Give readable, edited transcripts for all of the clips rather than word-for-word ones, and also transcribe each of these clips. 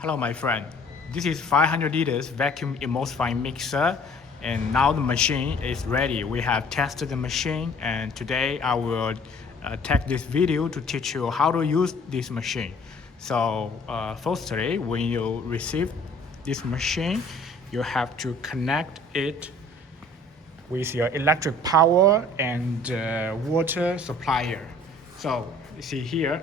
Hello my friend, this is 500 liters vacuum emulsifying mixer and now the machine is ready. We have tested the machine and today I will take this video to teach you how to use this machine. So firstly, when you receive this machine, you have to connect it with your electric power and water supplier. So you see here,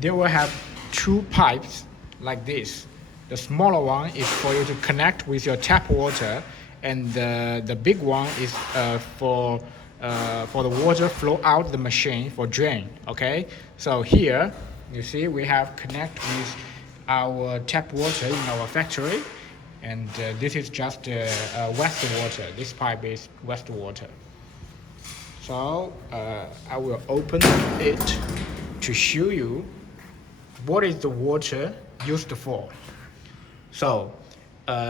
they will have two pipes like this. The smaller one is for you to connect with your tap water, and the big one is for the water flow out the machine for drain. Okay, so here you see we have connect with our tap water in our factory, and this is just waste water. This pipe is waste water. So I will open it to show you what is the water used for. So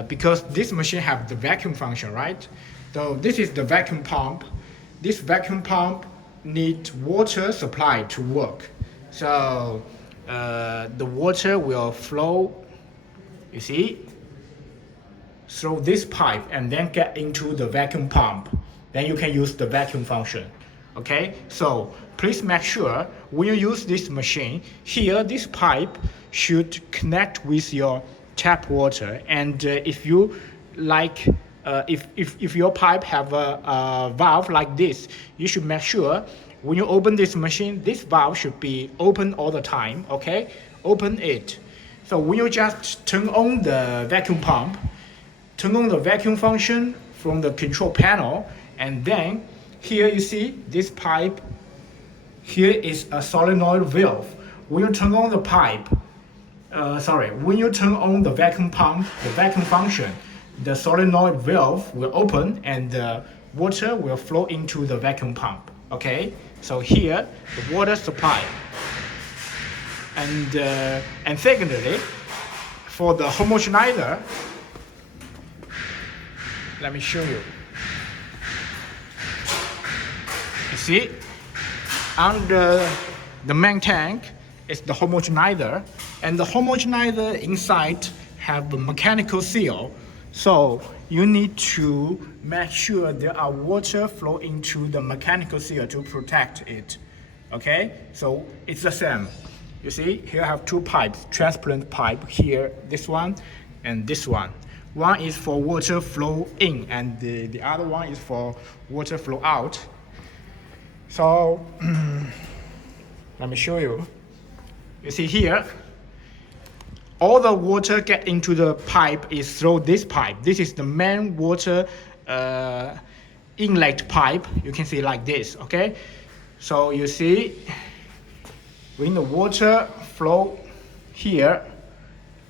because this machine have the vacuum function, right? So this is the vacuum pump. This vacuum pump needs water supply to work. So the water will flow, you see, through this pipe and then get into the vacuum pump. Then you can use the vacuum function. Okay, so please make sure when you use this machine, here this pipe should connect with your tap water. And if you like, if your pipe have a valve like this, you should make sure when you open this machine, this valve should be open all the time. Okay, open it. So when you just turn on the vacuum pump, turn on the vacuum function from the control panel, and then here you see this pipe. Here is a solenoid valve. When you turn on the pipe, when you turn on the vacuum pump, the vacuum function, the solenoid valve will open and the water will flow into the vacuum pump. Okay, so here the water supply. And secondly, for the homogenizer, let me show you. You see, under the main tank is the homogenizer, and the homogenizer inside have a mechanical seal. So you need to make sure there are water flow into the mechanical seal to protect it. Okay, so it's the same. You see, here I have two pipes, transparent pipe here, this one and this one. One is for water flow in and the other one is for water flow out. So let me show you. You see here, all the water get into the pipe is through this pipe. This is the main water inlet pipe. You can see like this, okay? So you see, when the water flow here,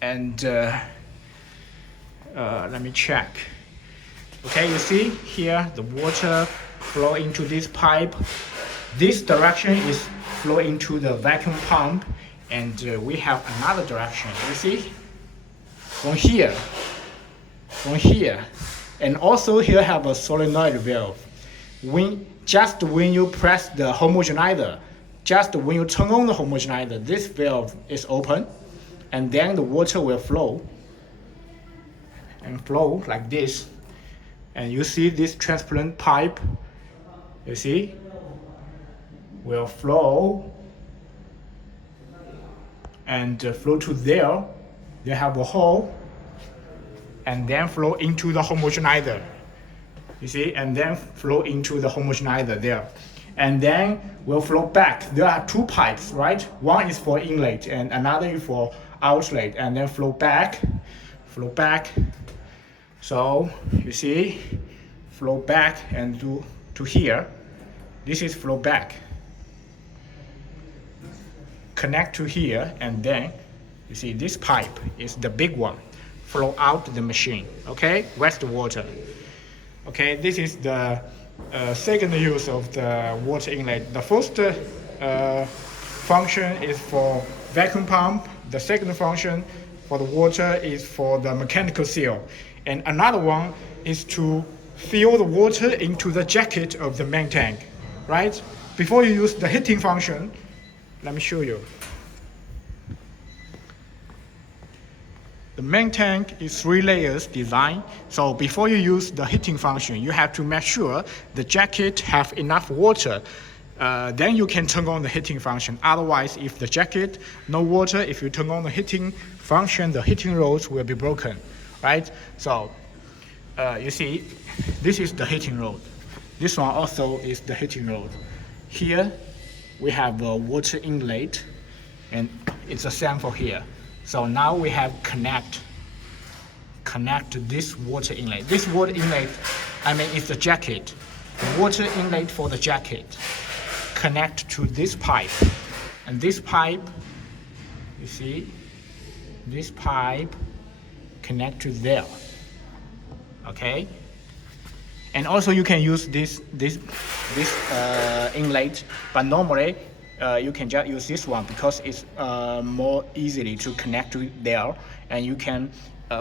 and let me check. Okay, you see here the water flow into this pipe. This direction is flow into the vacuum pump, and we have another direction. You see, from here, and also here have a solenoid valve. When you press the homogenizer, just when you turn on the homogenizer, this valve is open, and then the water will flow like this. And you see this transparent pipe, you see, will flow and flow to there. They have a hole and then flow into the homogenizer. You see, and then flow into the homogenizer there. And then will flow back. There are two pipes, right? One is for inlet and another is for outlet, and then flow back. So you see, flow back and to here. This is flow back. Connect to here, and then you see this pipe is the big one, flow out the machine. Okay, waste water. Okay, this is the second use of the water inlet. The first function is for vacuum pump. The second function for the water is for the mechanical seal, and another one is to fill the water into the jacket of the main tank. Right? Before you use the heating function, let me show you. The main tank is 3 layers design. So before you use the heating function, you have to make sure the jacket have enough water. Then you can turn on the heating function. Otherwise, if the jacket no water, if you turn on the heating function, the heating rods will be broken, right? So you see, this is the heating rod. This one also is the heating rod. Here we have a water inlet, and it's the same for here. So now we have connect to this water inlet. This water inlet, I mean, it's the jacket. The water inlet for the jacket connect to this pipe, and this pipe, you see, this pipe connect to there. Okay. And also you can use this inlet, but normally you can just use this one because it's more easily to connect to there. And you can,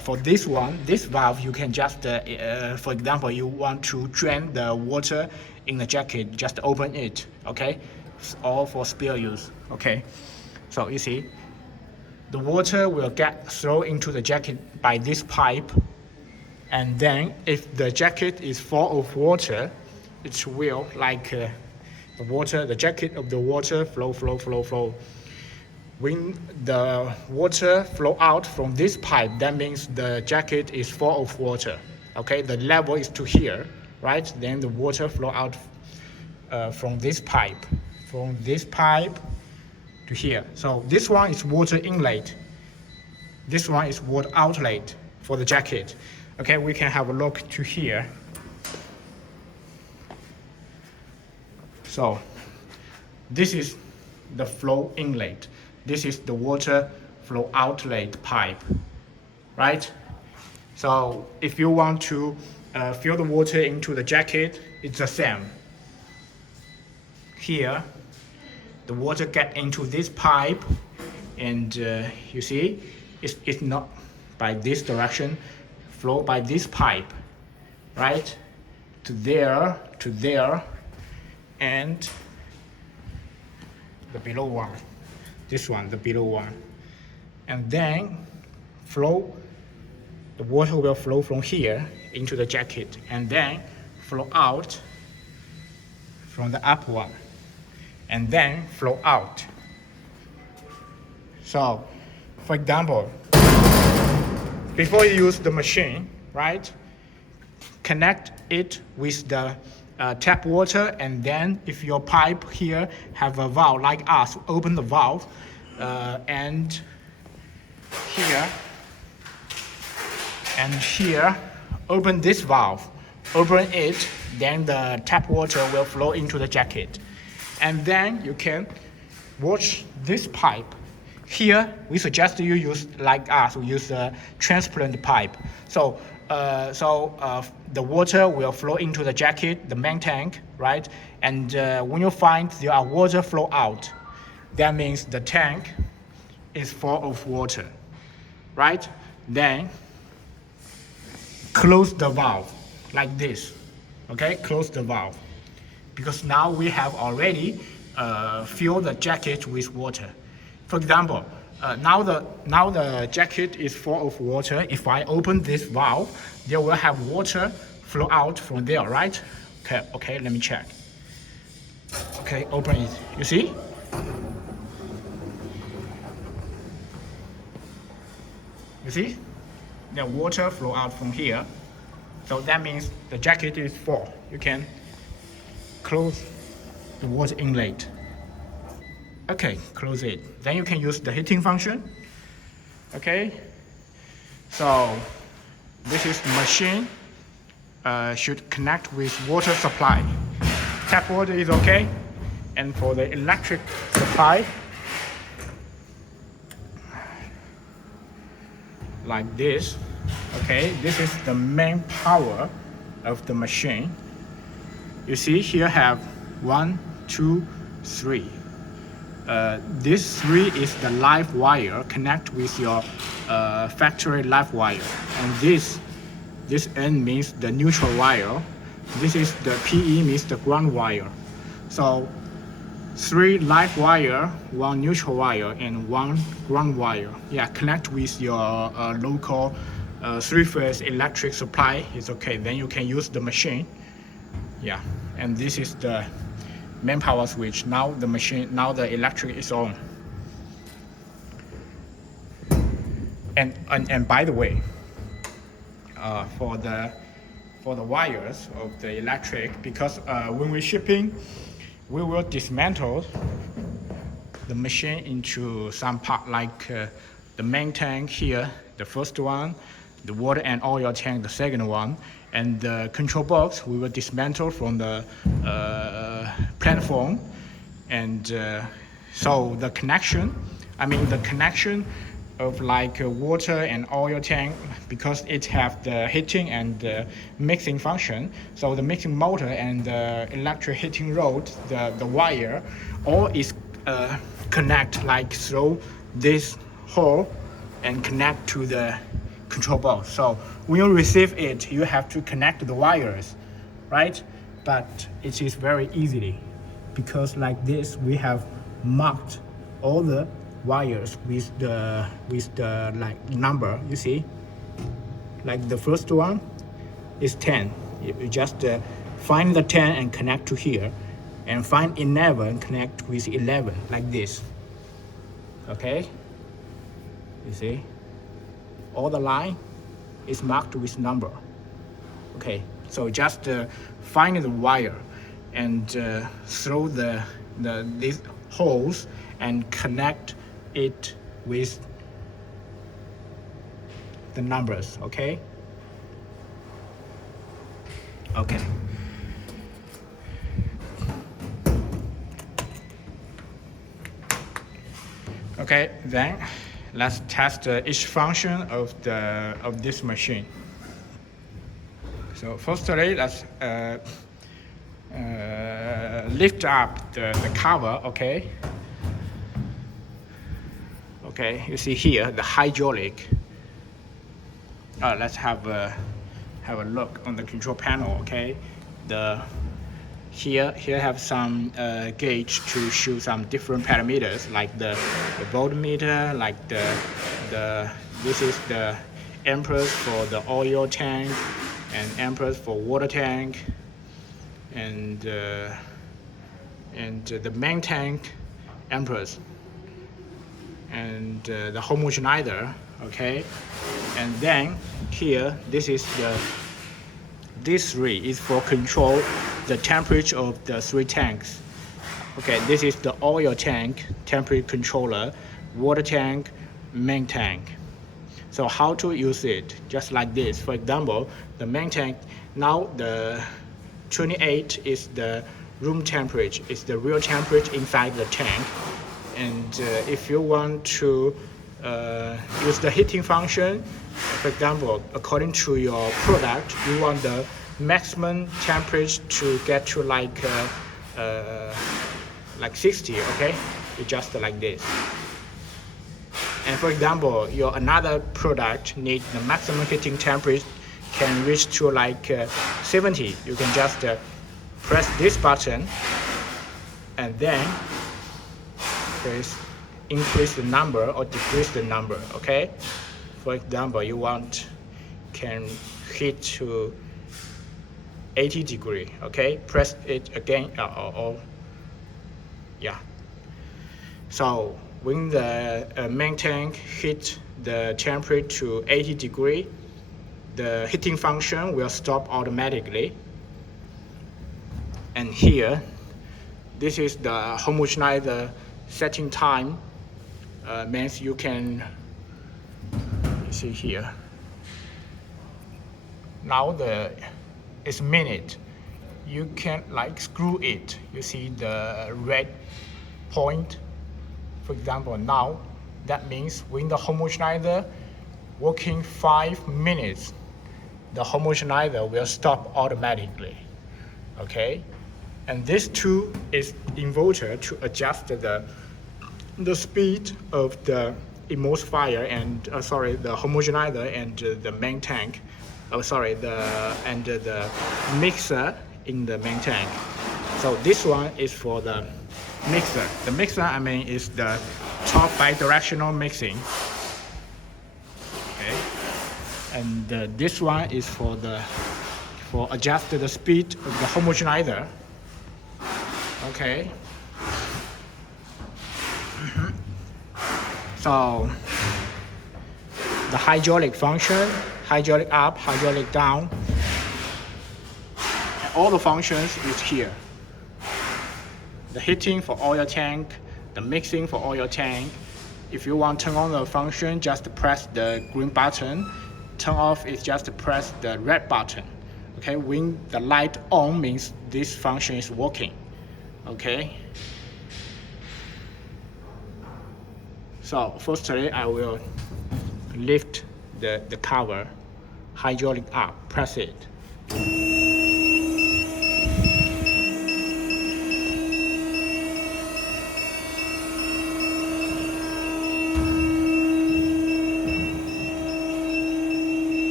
for this one, this valve, you can just, for example, you want to drain the water in the jacket, just open it, okay? It's all for spare use, okay? So you see, the water will get thrown into the jacket by this pipe. And then if the jacket is full of water, it will, like the jacket of the water flow. When the water flow out from this pipe, that means the jacket is full of water. Okay, the level is to here, right? Then the water flow out from this pipe to here. So this one is water inlet. This one is water outlet for the jacket. Okay, we can have a look to here. So this is the flow inlet. This is the water flow outlet pipe, right? So if you want to fill the water into the jacket, it's the same. Here, the water get into this pipe, and you see, it's not by this direction, flow by this pipe, right? To there, and the below one. This one, the below one. And then the water will flow from here into the jacket, and then flow out from the up one, and then flow out. So, for example, before you use the machine, right, connect it with the tap water, and then if your pipe here have a valve like us, open the valve, and here open this valve, open it, then the tap water will flow into the jacket. And then you can watch this pipe. Here we suggest you use, like us, we use a transparent pipe. So the water will flow into the jacket, the main tank, right? And when you find there are water flow out, that means the tank is full of water, right? Then close the valve like this, okay? Close the valve, because now we have already filled the jacket with water. For example, now the jacket is full of water. If I open this valve, there will have water flow out from there, right? Okay, let me check. Okay, open it. You see? You see? The water flow out from here. So that means the jacket is full. You can close the water inlet. Okay, close it. Then you can use the heating function. Okay, so this is the machine. Should connect with water supply. Tap water is okay. And for the electric supply, like this. Okay, this is the main power of the machine. You see here have 1, 2, 3. This 3 is the live wire, connect with your factory live wire, and this N means the neutral wire. This is the PE, means the ground wire. So 3 live wire, 1 neutral wire, and 1 ground wire. Yeah, connect with your local 3-phase electric supply is okay. Then you can use the machine. Yeah, and this is the main power switch. Now the electric is on. And by the way, for the wires of the electric, because when we're shipping, we will dismantle the machine into some part, like the main tank here, the first one, the water and oil tank, the second one, and the control box we will dismantle from the platform. And so the connection of like water and oil tank, because it have the heating and mixing function. So the mixing motor and the electric heating rod, the wire, all is connect like through this hole and connect to the control box. So when you receive it, you have to connect the wires, right? But it is very easily, because like this we have marked all the wires with the like number. You see, like the first one is 10. You just find the 10 and connect to here, and find 11 and connect with 11, like this. Okay, you see, all the line is marked with number. Okay, so just find the wire and throw these holes and connect it with the numbers. Okay. Okay, then let's test each function of this machine. So firstly, let's lift up the cover. Okay, you see here the hydraulic. Let's have a look on the control panel. Okay, here have some gauge to show some different parameters, like the voltmeter, like this is the amperes for the oil tank, and amperes for water tank, and the main tank amperes, and the homogenizer. Okay, and then here this three is for control the temperature of the 3 tanks. Okay, this is the oil tank temperature controller, water tank, main tank. So how to use it? Just like this. For example, the main tank, now the 28 is the room temperature, is the real temperature inside the tank. And if you want to use the heating function, for example, according to your product, you want the maximum temperature to get to like 60. Okay, it's just like this. And for example, your another product needs the maximum heating temperature can reach to like 70. You can just press this button and then increase the number or decrease the number. Okay, for example, you can heat to 80 degree. Okay, press it again, yeah. So when the main tank hit the temperature to 80 degree, the heating function will stop automatically. And here, this is the homogenizer setting time. Means you can see here. Now it's minute. You can like screw it. You see the red point. For example, now that means when the homogenizer working 5 minutes, the homogenizer will stop automatically. Okay, and this tool is inverter to adjust the speed of the emulsifier and the homogenizer and the main tank. The mixer in the main tank. So this one is for the mixer. The mixer, I mean, is the top bidirectional mixing. Okay, and this one is for adjust the speed of the homogenizer. Okay. So the hydraulic function, hydraulic up, hydraulic down, and all the functions is here. The heating for oil tank, the mixing for oil tank. If you want to turn on the function, just press the green button. Turn off is just press the red button. Okay, when the light on means this function is working. Okay. So firstly, I will lift the cover, hydraulic up, press it.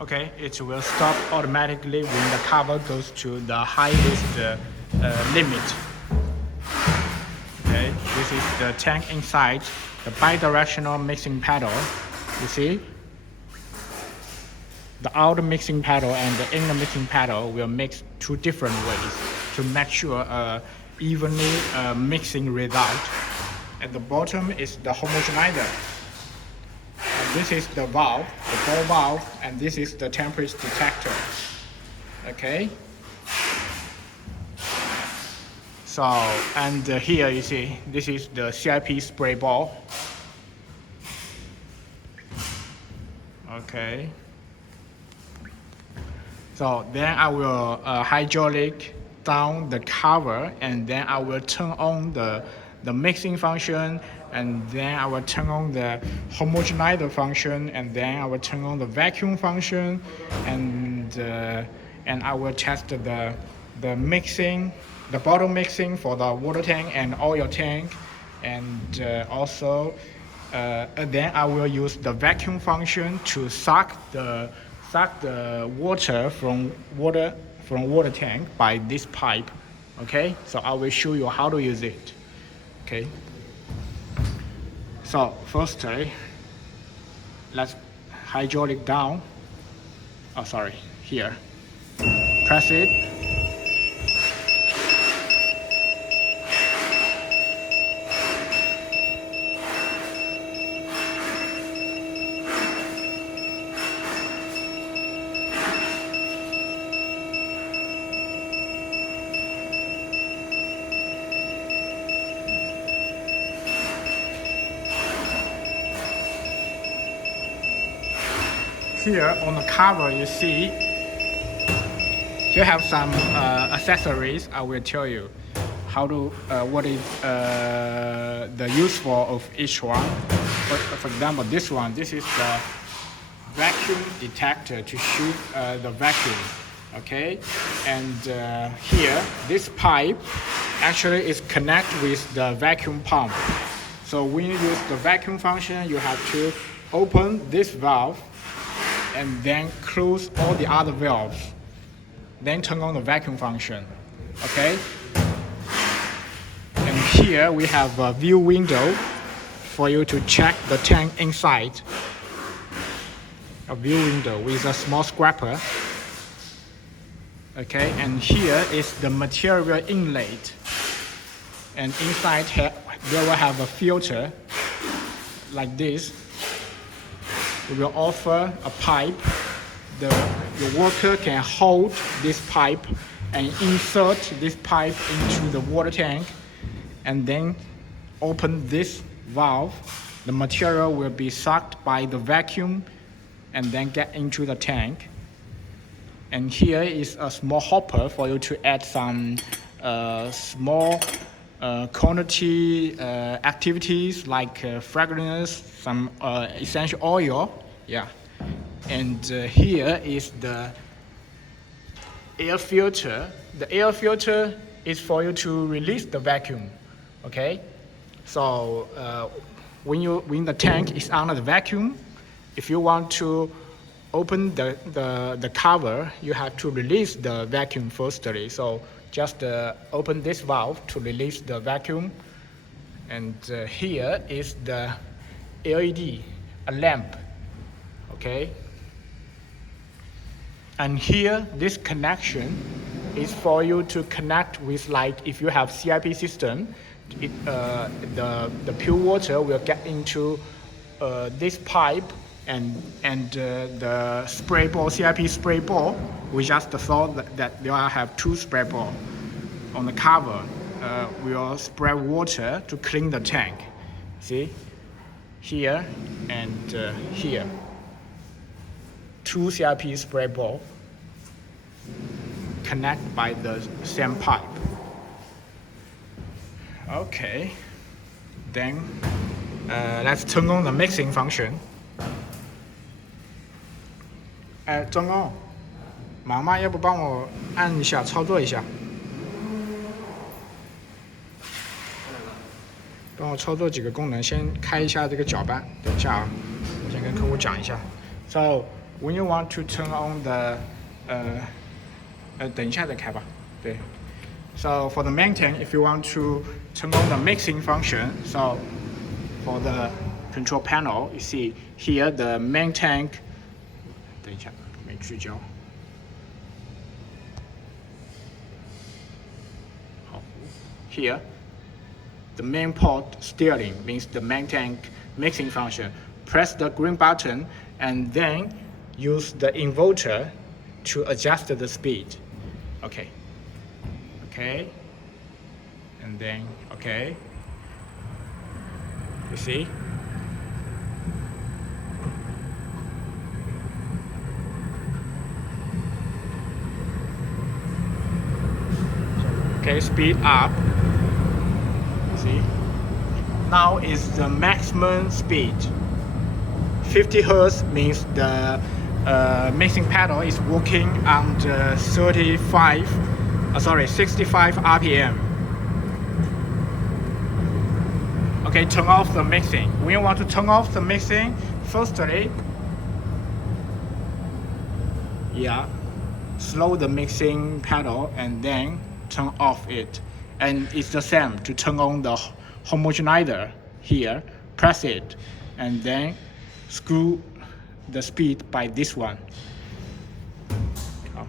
Okay, it will stop automatically when the cover goes to the highest limit. Okay, this is the tank inside, the bidirectional mixing pedal. You see? The outer mixing pedal and the inner mixing pedal will mix two different ways to make sure evenly mixing result. At the bottom is the homogenizer. This is the valve, the ball valve, and this is the temperature detector. Okay. So, and here you see, this is the CIP spray ball. Okay. So then I will hydraulic down the cover, and then I will turn on the mixing function, and then I will turn on the homogenizer function, and then I will turn on the vacuum function, and I will test the mixing, the bottle mixing for the water tank and oil tank, and also then I will use the vacuum function to suck the water from water tank by this pipe. Okay, so I will show you how to use it. Okay. So firstly, let's hydraulic down. Oh, sorry, here. Press it. Here on the cover, you see, you have some accessories. I will tell you how to, what is the useful of each one. For example, this one, this is the vacuum detector to shoot the vacuum. Okay, and here, this pipe actually is connected with the vacuum pump. So when you use the vacuum function, you have to open this valve and then close all the other valves, then turn on the vacuum function. Okay. And here we have a view window for you to check the tank inside. A view window with a small scraper. Okay, and here is the material inlet. And inside there will have a filter like this. We will offer a pipe. The worker can hold this pipe and insert this pipe into the water tank and then open this valve. The material will be sucked by the vacuum and then get into the tank. And here is a small hopper for you to add some small quantity activities like fragrance, some essential oil. Yeah. And here is the air filter. The air filter is for you to release the vacuum. Okay. So when the tank is under the vacuum, if you want to open the cover, you have to release the vacuum firstly. So just open this valve to release the vacuum. And here is the LED, a lamp. Okay. And here, this connection is for you to connect with, like, if you have CIP system, the pure water will get into this pipe and the spray ball, CIP spray ball. We just thought that there have two spray ball on the cover. Will spray water to clean the tank. See, here and here. Two CIP spray ball connect by the same pipe. Okay, then let's turn on the mixing function. 张工，妈妈要不帮我按一下操作一下，帮我操作几个功能，先开一下这个搅拌。等一下啊，我先跟客户讲一下。So when you want to turn on the 等一下再开吧。对。So for the main tank, if you want to turn on the mixing function, so for the control panel, you see here the main tank. 等一下，没聚焦。好 ，here the main port steering means the main tank mixing function. Press the green button and then use the inverter to adjust the speed. Okay. Okay. And then okay. You see? Okay, speed up. See? Now is the maximum speed. 50 Hertz means the mixing pedal is working on 65 RPM. Okay, turn off the mixing. When you want to turn off the mixing, firstly, slow the mixing pedal and then turn off it. And it's the same to turn on the homogenizer here. Press it and then screw the speed by this one. 好，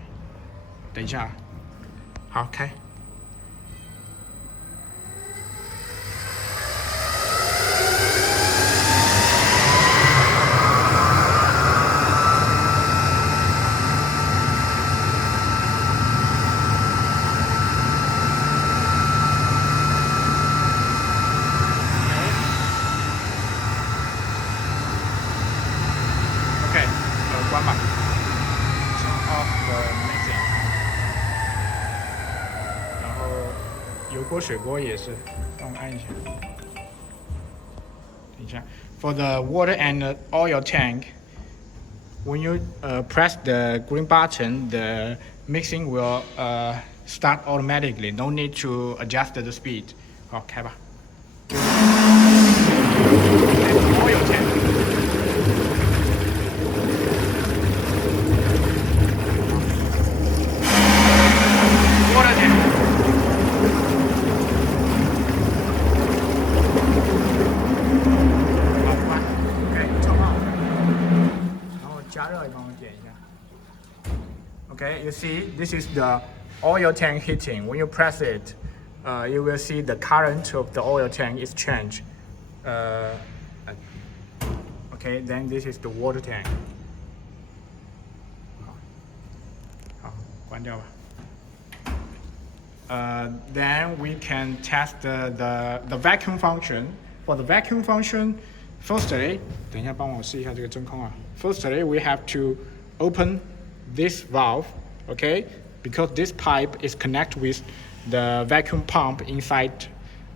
等一下，好开。关吧 ，turn off the mixing。然后油锅、水锅也是，帮我按一下。等一下 ，for the water and oil tank, when you press the green button, the mixing will start automatically. No need to adjust the speed. 好，开吧。oil tank。water tank. Okay, you see, this is the oil tank heating. When you press it, you will see the current of the oil tank is changed. Okay, then this is the water tank. 好，关掉吧。Then we can test the vacuum function. For the vacuum function, firstly, 等一下帮我试一下这个真空啊。Firstly, we have to open this valve, okay? Because this pipe is connected with the vacuum pump inside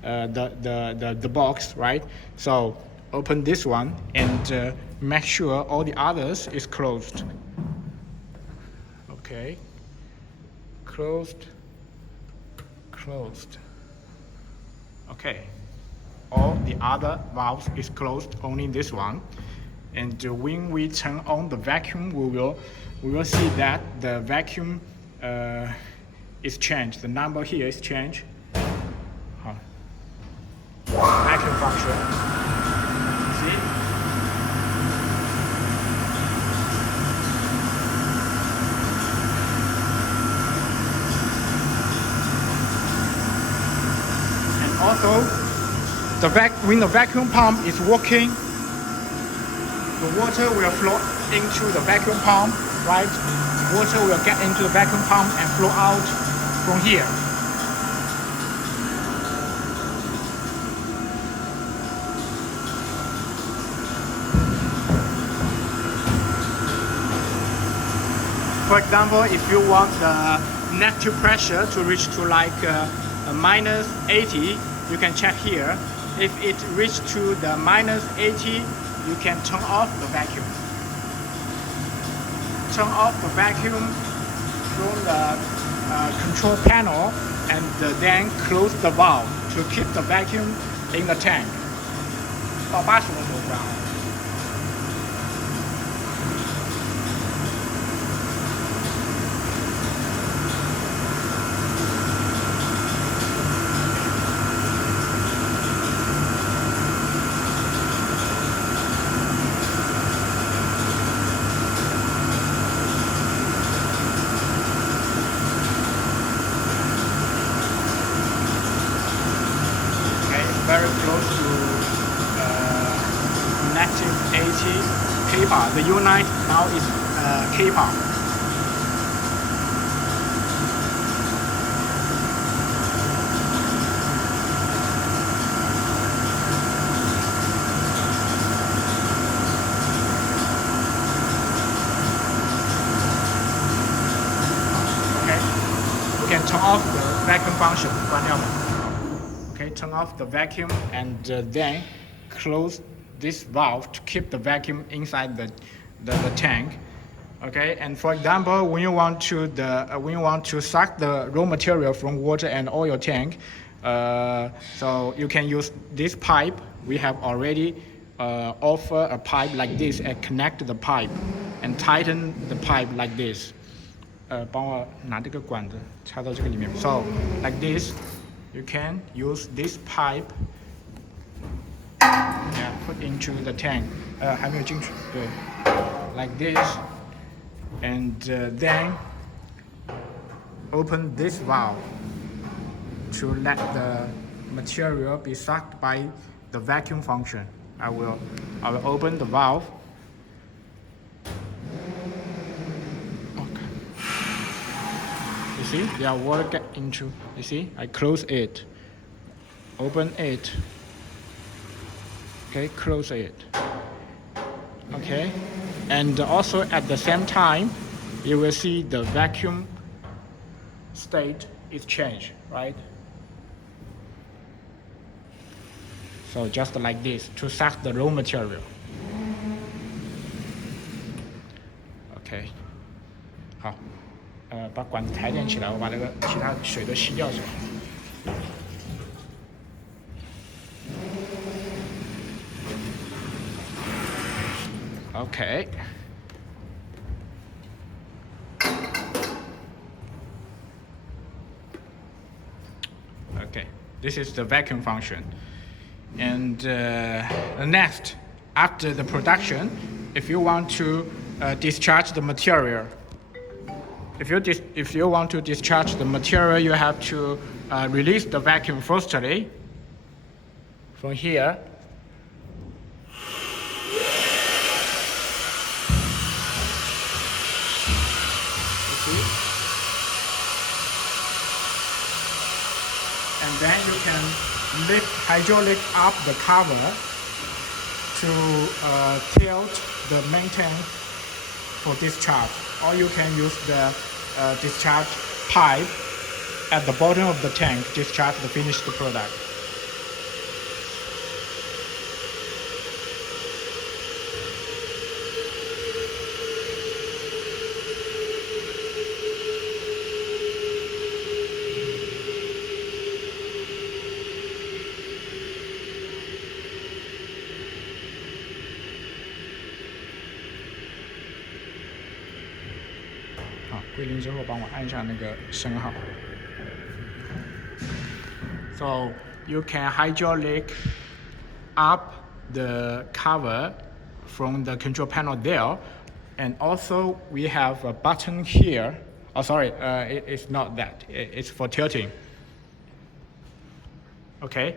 the box, right? So open this one and make sure all the others is closed. Okay, closed. Okay, all the other valves is closed, only this one. And when we turn on the vacuum, we will see that the vacuum is changed. The number here is changed. Vacuum function. See? And also, when the vacuum pump is working, the water will flow into the vacuum pump, right? Water will get into the vacuum pump and flow out from here. For example, if you want the negative pressure to reach to like minus 80, you can check here. If it reaches to the minus 80, you can turn off the vacuum. Turn off the vacuum from the control panel and then close the valve to keep the vacuum in the tank. 到80度就关了。Very close to negative 80 kbar. The unit now is kbar. Okay, we can turn off the vacuum function. 关掉吧。Okay, turn off the vacuum and then close this valve to keep the vacuum inside the tank. Okay, and for example, when you want to suck the raw material from water and oil tank, so you can use this pipe. We have already offer a pipe like this and connect the pipe and tighten the pipe like this. 帮我拿这个管子插到这个里面。So like this. You can use this pipe, put into the tank. 还没有进去，对 like this, and then open this valve to let the material be sucked by the vacuum function. I will open the valve. See, the water get into. You see, I close it, open it. Okay, close it. Okay, and also at the same time, you will see the vacuum state is changed, right? So just like this to suck the raw material. Okay. 好。把管子抬点起来，我把这个其他水都吸掉去。Okay. Okay, this is the vacuum function. And next, after the production, if you want to discharge the material, if you want to discharge the material, you have to release the vacuum firstly from here. And then you can lift hydraulic up the cover to tilt the main tank for discharge, or you can use the discharge pipe at the bottom of the tank, discharge the finished product.归零之后，帮我按一下那个升号。So you can hydraulic up the cover from the control panel there, and also we have a button here. Oh, sorry, it's not that. It's for tilting. Okay,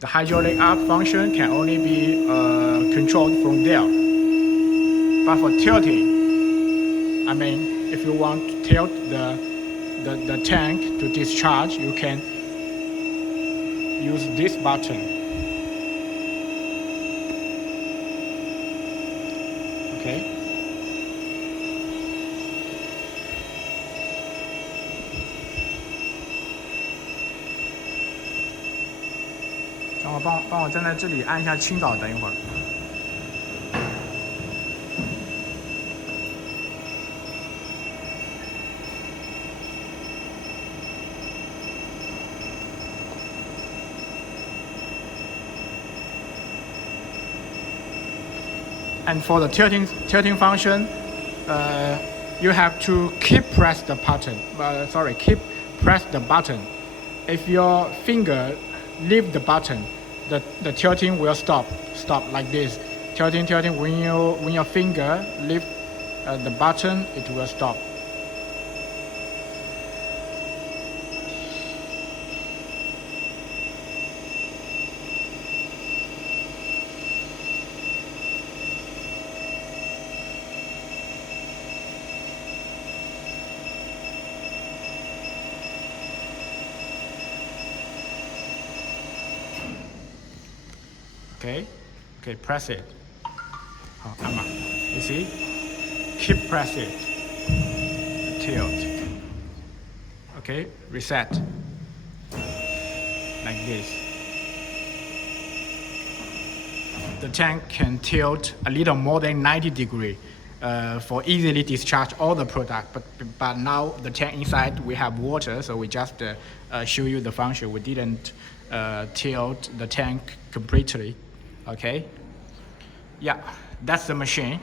the hydraulic up function can only be controlled from there. But for tilting, I mean, if you want to tilt the tank to discharge, you can use this button. Okay.然后帮我站在这里按一下倾倒，等一会儿。And for the tilting function, you have to keep press the button. Keep press the button. If your finger leave the button, the tilting will stop like this. Tilting. When your finger leave the button, it will stop. Okay, press it. 好，按嘛 You see? Keep press it. Tilt. Okay, reset. Like this. The tank can tilt a little more than 90 degrees for easily discharge all the product. But now the tank inside we have water, so we just show you the function. We didn't tilt the tank completely. Okay, yeah, that's the machine.